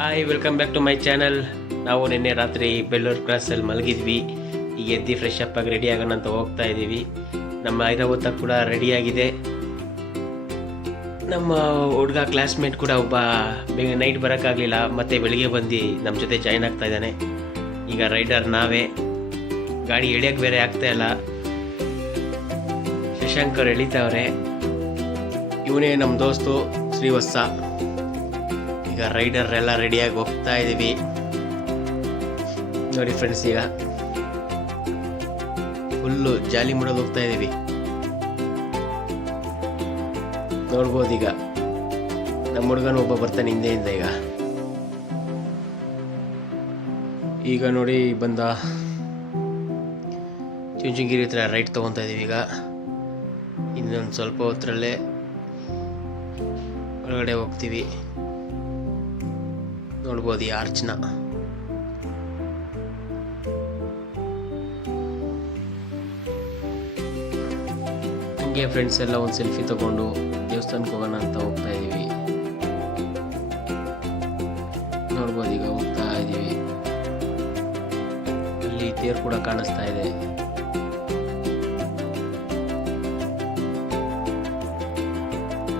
Hi, welcome back to my channel. ನಾವು ನಿನ್ನೆ ರಾತ್ರಿ ಬೆಳ್ಳೂರು ಕ್ರಾಸಲ್ಲಿ ಮಲಗಿದ್ವಿ. ಈಗ ಎದ್ದು ಫ್ರೆಶ್ ಅಪ್ ಆಗಿ ರೆಡಿ ಆಗೋಣ ಅಂತ ಹೋಗ್ತಾ ಇದ್ದೀವಿ. ನಮ್ಮ ಐರಾವತ ಕೂಡ ರೆಡಿಯಾಗಿದೆ. ನಮ್ಮ ಹುಡುಗ ಕ್ಲಾಸ್ಮೇಟ್ ಕೂಡ ಒಬ್ಬ ನೈಟ್ ಬರೋಕ್ಕಾಗಲಿಲ್ಲ, ಮತ್ತು ಬೆಳಿಗ್ಗೆ ಬಂದು ನಮ್ಮ ಜೊತೆ ಜಾಯ್ನ್ ಆಗ್ತಾ ಇದ್ದಾನೆ. ಈಗ ರೈಡರ್ ನಾವೇ. ಗಾಡಿ ಎಳಿಯೋಕ್ಕೆ ಬೇರೆ ಆಗ್ತಾಯಿಲ್ಲ. ಶಶಾಂಕರ್ ಎಳಿತಾವ್ರೆ. ಇವನೇ ನಮ್ಮ ದೋಸ್ತು ಶ್ರೀವತ್ಸ. ಈಗ ರೈಡರ್ ಎಲ್ಲ ರೆಡಿಯಾಗಿ ಹೋಗ್ತಾ ಇದ್ದೀವಿ ನೋಡಿ ಫ್ರೆಂಡ್ಸ್. ಈಗ ಫುಲ್ಲು ಜಾಲಿ ಮಾಡೋದು ಹೋಗ್ತಾ ಇದ್ದೀವಿ. ನೋಡ್ಬೋದು ಈಗ ನಮ್ಮ ಹುಡುಗನ ಒಬ್ಬ ಬರ್ತಾನೆ ಹಿಂದೆಯಿಂದ. ಈಗ ನೋಡಿ ಬಂದ ಚುಂಚನಗಿರಿ ಹತ್ರ ರೈಟ್ ತೊಗೊತಾ ಇದ್ದೀವಿ. ಈಗ ಇನ್ನೊಂದು ಸ್ವಲ್ಪ ಹೊತ್ತರಲ್ಲೇ ಒಳಗಡೆ ಹೋಗ್ತೀವಿ. ನೋಡ್ಬೋದು ಈ ಆರ್ಚ್ನ. ಹಂಗೆ ಫ್ರೆಂಡ್ಸ್ ಎಲ್ಲ ಒಂದು ಸೆಲ್ಫಿ ತಗೊಂಡು ದೇವಸ್ಥಾನಕ್ಕೆ ಹೋಗೋಣ ಅಂತ ಹೋಗ್ತಾ ಇದ್ದೀವಿ. ನೋಡ್ಬೋದು ಈಗ ಹೋಗ್ತಾ ಇದ್ದೀವಿ. ಅಲ್ಲಿ ತೇರು ಕೂಡ ಕಾಣಿಸ್ತಾ ಇದೆ.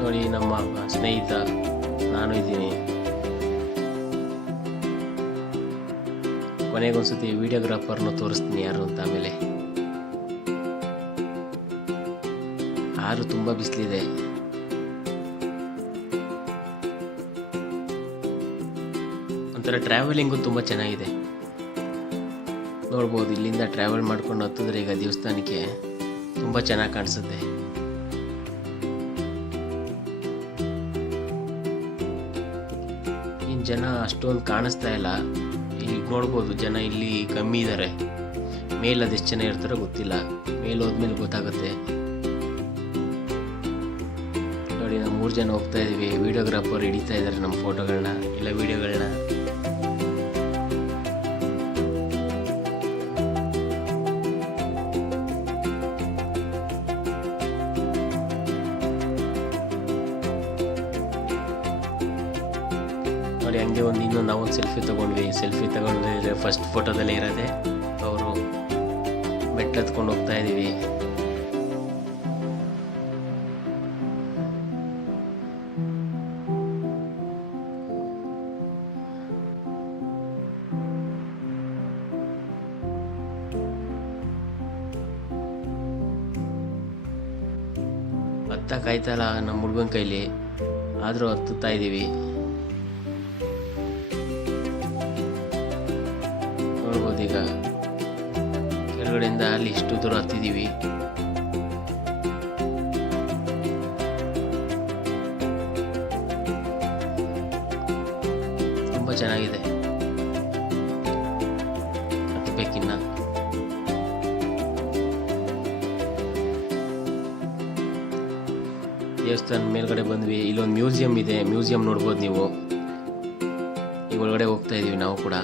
ನೋಡಿ ನಮ್ಮ ಸ್ನೇಹಿತ, ನಾನು ಇದ್ದೀನಿ. ಕೊನೆಗೊಂದ್ಸತಿ ವಿಡಿಯೋಗ್ರಾಫರ್ನ ತೋರಿಸ್ತೀನಿ ಯಾರು ಅಂತ. ಆಮೇಲೆ ಆರು ತುಂಬ ಬಿಸಿಲಿದೆ. ಒಂಥರ ಟ್ರಾವೆಲಿಂಗು ತುಂಬ ಚೆನ್ನಾಗಿದೆ. ನೋಡ್ಬೋದು ಇಲ್ಲಿಂದ ಟ್ರಾವೆಲ್ ಮಾಡ್ಕೊಂಡು ಹತ್ತಿದ್ರೆ ಈಗ ದೇವಸ್ಥಾನಕ್ಕೆ ತುಂಬ ಚೆನ್ನಾಗಿ ಕಾಣಿಸುತ್ತೆ. ಇನ್ನು ಜನ ಅಷ್ಟೊಂದು ಕಾಣಿಸ್ತಾ ಇಲ್ಲ. ಈಗ ನೋಡ್ಬೋದು ಜನ ಇಲ್ಲಿ ಕಮ್ಮಿ ಇದ್ದಾರೆ. ಮೇಲೆ ಅದೆಷ್ಟು ಜನ ಇರ್ತಾರೋ ಗೊತ್ತಿಲ್ಲ. ಮೇಲೆ ಹೋದ್ಮೇಲೆ ಗೊತ್ತಾಗುತ್ತೆ. ನೋಡಿ ನಾವು 3 ಜನ ಹೋಗ್ತಾ ಇದ್ದೀವಿ. ವಿಡಿಯೋಗ್ರಾಫರ್ ಹಿಡಿತಾ ಇದ್ದಾರೆ ನಮ್ಮ ಫೋಟೋಗಳನ್ನ, ಇಲ್ಲ ವಿಡಿಯೋಗಳನ್ನ. ನೋಡಿ ಹಂಗೆ ಇನ್ನೊಂದು ನಾವೊಂದು ಸೆಲ್ಫಿ ತೊಗೊಂಡ್ವಿ. ಸೆಲ್ಫಿ ತಗೊಂಡ್ರೆ ಫಸ್ಟ್ ಫೋಟೋದಲ್ಲೇ ಇರೋದೆ ಅವರು. ಮೆಟ್ಲು ಹತ್ಕೊಂಡು ಹೋಗ್ತಾ ಇದ್ದೀವಿ. ಹತ್ತಕ್ಕಾಯ್ತಲ್ಲ ನಮ್ಮ ಹುಡುಗನ ಕೈಲಿ, ಆದರೂ ಹತ್ತುತ್ತಾ ಇದ್ದೀವಿ. ನೋಡ್ಬೋದು ಈಗ ಕೆಳಗಡೆಯಿಂದ ಅಲ್ಲಿ ಇಷ್ಟು ದೂರ ಹತ್ತಿದ್ದೀವಿ. ತುಂಬ ಚೆನ್ನಾಗಿದೆ. ಹತ್ತಬೇಕಿನ್ನ. ದೇವಸ್ಥಾನ ಮೇಲ್ಗಡೆ ಬಂದ್ವಿ. ಇಲ್ಲೊಂದು ಮ್ಯೂಸಿಯಂ ಇದೆ. ಮ್ಯೂಸಿಯಂ ನೋಡ್ಬೋದು ನೀವು. ಈಗ ಒಳಗಡೆ ಹೋಗ್ತಾ ಇದ್ದೀವಿ ನಾವು ಕೂಡ.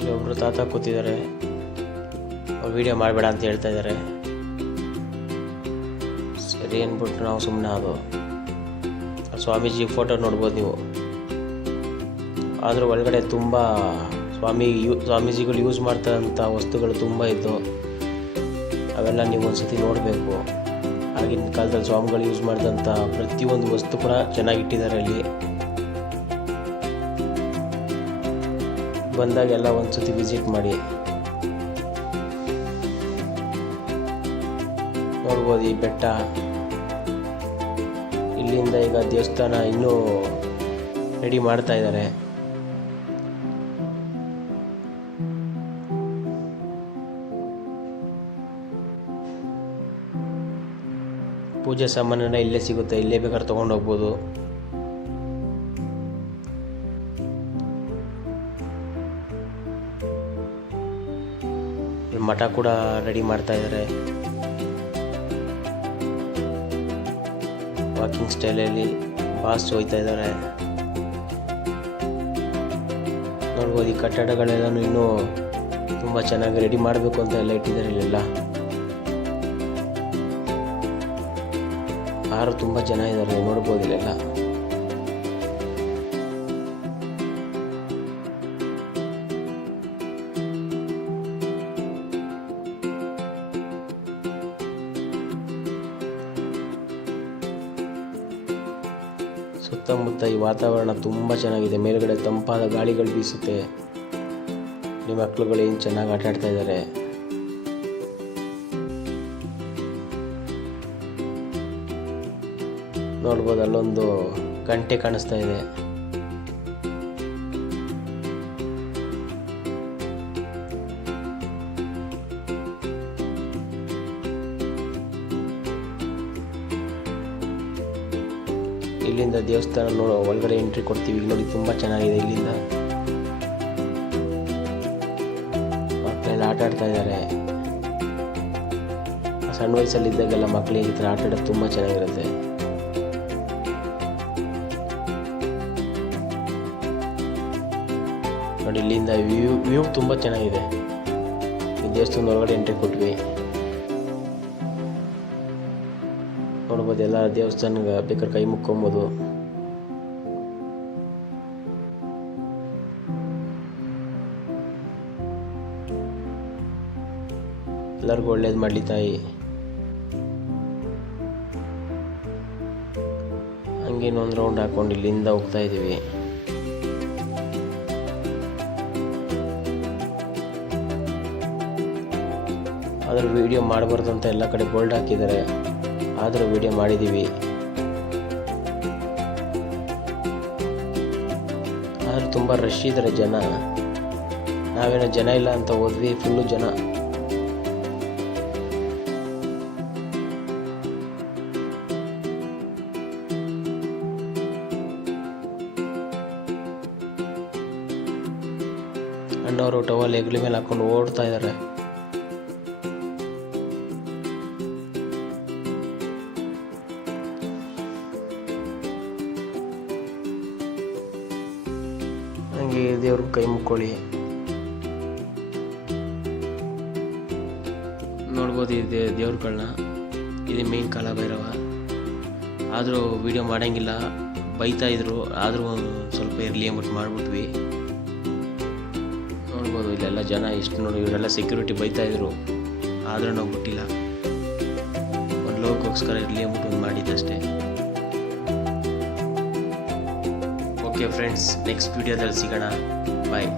ಇಲ್ಲೊಬ್ರು ತಾತ ಕೂತಿದ್ದಾರೆ. ಅವ್ರು ವಿಡಿಯೋ ಮಾಡಬೇಡ ಅಂತ ಹೇಳ್ತಾ ಇದ್ದಾರೆ. ಸರಿ ಅಂದ್ಬಿಟ್ಟು ನಾವು ಸುಮ್ಮನೆ ಅದು. ಸ್ವಾಮೀಜಿ ಫೋಟೋ ನೋಡ್ಬೋದು ನೀವು. ಆದರೂ ಒಳಗಡೆ ತುಂಬ ಸ್ವಾಮೀಜಿಗಳು ಯೂಸ್ ಮಾಡ್ತಾರಂಥ ವಸ್ತುಗಳು ತುಂಬ ಇದ್ದು. ಅವೆಲ್ಲ ನೀವು ಒಂದ್ಸತಿ ನೋಡಬೇಕು. ಆಗಿನ ಕಾಲದಲ್ಲಿ ಸ್ವಾಮಿಗಳು ಯೂಸ್ ಮಾಡಿದಂಥ ಪ್ರತಿಯೊಂದು ವಸ್ತು ಕೂಡ ಚೆನ್ನಾಗಿಟ್ಟಿದ್ದಾರೆ ಅಲ್ಲಿ. ಬಂದಾಗೆಲ್ಲ ಒಂದ್ಸತಿ ವಿಸಿಟ್ ಮಾಡಿ. ನೋಡ್ಬೋದು ಈ ಬೆಟ್ಟ. ಇಲ್ಲಿಂದ ಈಗ ದೇವಸ್ಥಾನ ಇನ್ನೂ ರೆಡಿ ಮಾಡ್ತಾ ಇದ್ದಾರೆ. ಪೂಜೆ ಸಾಮಾನೆಲ್ಲ ಇಲ್ಲೇ ಸಿಗುತ್ತೆ. ಇಲ್ಲೇ ಬೇಕಾದ್ರೆ ತೊಗೊಂಡು ಹೋಗ್ಬೋದು. ಮಠ ಕೂಡ ರೆಡಿ ಮಾಡ್ತಾ ಇದ್ದಾರೆ. ವಾಕಿಂಗ್ ಸ್ಟೈಲಲ್ಲಿ ಫಾಸ್ಟ್ ಹೋಗ್ತಾ ಇದ್ದಾರೆ. ನೋಡ್ಬೋದು ಈ ಕಟ್ಟಡಗಳೆಲ್ಲನೂ ಇನ್ನೂ ತುಂಬ ಚೆನ್ನಾಗಿ ರೆಡಿ ಮಾಡಬೇಕು ಅಂತ ಎಲ್ಲ ಇಟ್ಟಿದ್ದಾರೆ ಇಲ್ಲೆಲ್ಲ. ಯಾರು ತುಂಬ ಜನ ಇದ್ದಾರೆ ನೋಡ್ಬೋದು ಇಲ್ಲೆಲ್ಲ. ಸುತ್ತಮುತ್ತ ಈ ವಾತಾವರಣ ತುಂಬ ಚೆನ್ನಾಗಿದೆ. ಮೇಲ್ಗಡೆ ತಂಪಾದ ಗಾಳಿಗಳು ಬೀಸುತ್ತೆ. ನಿಮ್ಮ ಮಕ್ಕಳುಗಳು ಏನು ಚೆನ್ನಾಗಿ ಆಟ ಆಡ್ತಾ ಇದ್ದಾರೆ. ನೋಡ್ಬೋದು ಅಲ್ಲೊಂದು ಗಂಟೆ ಕಾಣಿಸ್ತಾ ಇದೆ. ಇಲ್ಲಿಂದ ದೇವಸ್ಥಾನ ಒಳಗಡೆ ಎಂಟ್ರಿ ಕೊಡ್ತೀವಿ. ನೋಡಿ ತುಂಬ ಚೆನ್ನಾಗಿದೆ. ಇಲ್ಲಿಂದ ಮಕ್ಕಳೆಲ್ಲ ಆಟ ಆಡ್ತಾ ಇದ್ದಾರೆ. ಸಣ್ಣ ವಯಸ್ಸಲ್ಲಿದ್ದಾಗೆಲ್ಲ ಮಕ್ಕಳಿಗೆ ಈ ಥರ ಆಟ ಆಡೋದು ತುಂಬ ಚೆನ್ನಾಗಿರುತ್ತೆ. ನೋಡಿ ಇಲ್ಲಿಂದ ವ್ಯೂ ತುಂಬ ಚೆನ್ನಾಗಿದೆ. ಈ ದೇವಸ್ಥಾನದ ಒಳಗಡೆ ಎಂಟ್ರಿ ಕೊಟ್ವಿ. ನೋಡ್ಬೋದು ಎಲ್ಲ ದೇವಸ್ಥಾನಕ್ಕೆ ಬೇಕಾದ್ರೆ ಕೈ ಮುಕ್ಕೊಬೋದು. ಎಲ್ಲರಿಗೂ ಒಳ್ಳೇದು ಮಾಡಲಿ ತಾಯಿ. ಹಂಗೇನು ಒಂದು ರೌಂಡ್ ಹಾಕೊಂಡು ಇಲ್ಲಿಂದ ಹೋಗ್ತಾ ಇದ್ದೀವಿ. ಆದರೂ ವಿಡಿಯೋ ಮಾಡಬಾರ್ದು ಅಂತ ಎಲ್ಲ ಕಡೆ ಬೋಲ್ಡ್ ಹಾಕಿದ್ದಾರೆ. ಆದರೂ ವಿಡಿಯೋ ಮಾಡಿದ್ದೀವಿ. ಆದರೂ ತುಂಬ ರಶ್ ಇದ್ದಾರೆ ಜನ. ನಾವೇನೋ ಜನ ಇಲ್ಲ ಅಂತ ಹೋದ್ವಿ, ಫುಲ್ಲು ಜನ. ಅಣ್ಣವರು ಟವಲ್ ಹೆಗಲ ಮೇಲೆ ಹಾಕೊಂಡು ಓಡ್ತಾ ಇದ್ದಾರೆ. ಹಂಗೆ ದೇವ್ರಿಗೆ ಕೈ ಮುಕ್ಕೊಳ್ಳಿ. ನೋಡ್ಬೋದು ಇದೆ ದೇವ್ರುಗಳನ್ನ. ಇದು ಮೇನ್ ಕಾಲಭೈರವ. ಆದರೂ ವಿಡಿಯೋ ಮಾಡೋಂಗಿಲ್ಲ, ಬೈತಾ ಇದ್ರು. ಆದರೂ ಸ್ವಲ್ಪ ಇರಲಿ ಅಂದ್ಬಿಟ್ಟು ಮಾಡಿಬಿಟ್ವಿ. ನೋಡ್ಬೋದು ಇಲ್ಲೆಲ್ಲ ಜನ ಎಷ್ಟು ನೋಡಿ. ಇವರೆಲ್ಲ ಸೆಕ್ಯೂರಿಟಿ ಬೈತಾ ಇದ್ರು, ಆದರೂ ನಾವು ಬಿಟ್ಟಿಲ್ಲ. ಒಂದು ಲೋಕ್ಕೋಸ್ಕರ ಇರಲಿ ಅಂದ್ಬಿಟ್ಟು ಒಂದು ಮಾಡಿದ್ದಷ್ಟೇ. ಓಕೆ ಫ್ರೆಂಡ್ಸ್, ನೆಕ್ಸ್ಟ್ ವಿಡಿಯೋದಲ್ಲಿ ಸಿಗೋಣ. ಬಾಯ್.